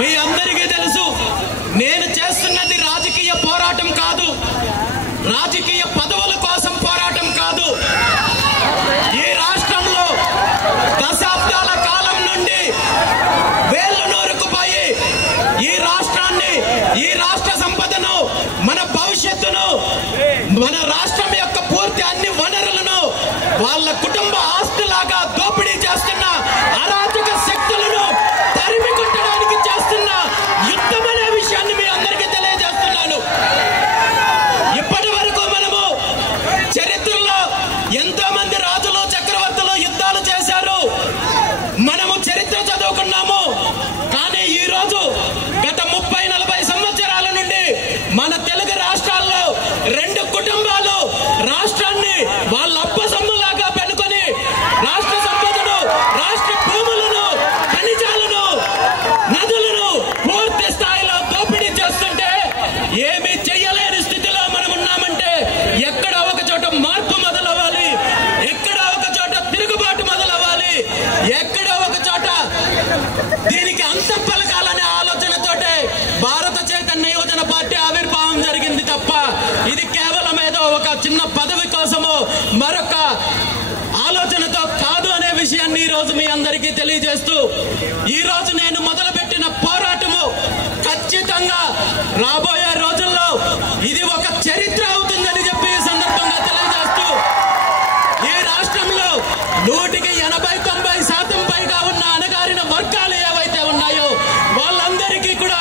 మీ అందరికీ తెలుసు, నేను చేస్తున్నది రాజకీయ పోరాటం కాదు, రాజకీయ పదవుల కోసం పోరాటం కాదు. ఈ రాష్ట్రంలో దశాబ్దాల కాలం నుండి వేళ్లు నూరుకుపోయి ఈ రాష్ట్రాన్ని, ఈ రాష్ట్ర సంపదను, మన భవిష్యత్తును, మన రాష్ట్రం యొక్క పూర్తి అన్ని వనరులను వాళ్ళ కుటుంబ ఆస్తులాగా దోపిడీ చేస్తున్న అరాచక శక్తులను తరిమి కొట్టడానికి చేస్తున్న యుద్ధం అనే విషయాన్ని మీ అందరికీ తెలియజేస్తున్నాను. ఇప్పటి వరకు మనము చరిత్రలో ఎంతో మంది రాజులు, చక్రవర్తులు యుద్ధాలు చేశారు, మనము చరిత్ర చదువుకున్నాము. కానీ ఈ రోజు గత 30-40 సంవత్సరాల నుండి మన తెలుగు రాష్ట్రాల్లో 2 కుటుంబాలు రాష్ట్రాన్ని వాళ్ళ అప్ప సొమ్ములాగా పెట్టుకొని రాష్ట్ర సంపదను, రాష్ట్ర భూములను, ఖనిజాలను, నదులను పూర్తి స్థాయిలో దోపిడీ చేస్తుంటే ఏమీ చెయ్యలేని స్థితిలో మనం ఉన్నామంటే ఎక్కడ ఒక చోట మార్పు మొదలవ్వాలి, ఎక్కడ ఒక చోట తిరుగుబాటు మొదలవ్వాలి, ఎక్కడ ఒక చోట దీనికి అంతం పలకాలనే ఆలోచనతోటే భారత చైతన్య యువజన పార్టీ ఆవిర్భావం జరిగింది తప్ప ఇది కేవలం ఏదో ఒక చిన్న పదవి కోసమో మరొక ఆలోచనతో కాదు అనే విషయాన్ని ఈ రోజు మీ అందరికీ తెలియజేస్తూ, ఈ రోజు నేను మొదలుపెట్టిన పోరాటము ఖచ్చితంగా రాబోయే రోజుల్లో ఇది ఒక చరిత్ర అవుతుందని చెప్పి ఈ సందర్భంగా తెలియజేస్తూ, ఈ రాష్ట్రంలో 100-80-90% పైగా ఉన్న అణగారిన వర్గాలు ఏవైతే ఉన్నాయో వాళ్ళందరికీ కూడా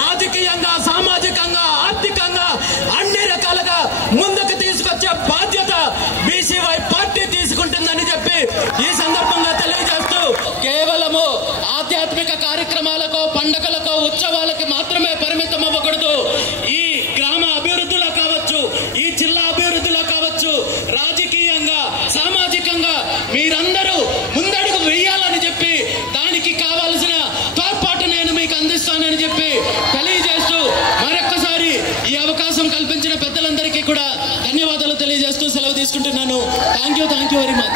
రాజకీయంగా, సామాజికంగా, ఆర్థికంగా అన్ని రకాలుగా ముందుకు తీసుకొచ్చే బాధ్యత బీసీవై పార్టీ తీసుకుంటుందని చెప్పి ఈ సందర్భంగా తెలియజేస్తూ, కేవలము ఆధ్యాత్మిక కార్యక్రమాలకు, పండుగలకు, ఉత్సవాలకి మాత్రమే పరిమితం అవ్వకూడదు. ఈ గ్రామ అభివృద్ధిలో కావచ్చు, ఈ జిల్లా అభివృద్ధిలో కావచ్చు, రాజకీయంగా, సామాజికంగా మీరందరూ ముందడుగు వేయాలని చెప్పి దానికి కావాల్సిన తోడ్పాటు నేను మీకు అందిస్తానని చెప్పి తెలియజేస్తూ, మరొక్కసారి ఈ అవకాశం కల్పించిన పెద్దలందరికీ కూడా ధన్యవాదాలు తెలియజేస్తూ సెలవు తీసుకుంటున్నాను. Thank you very much.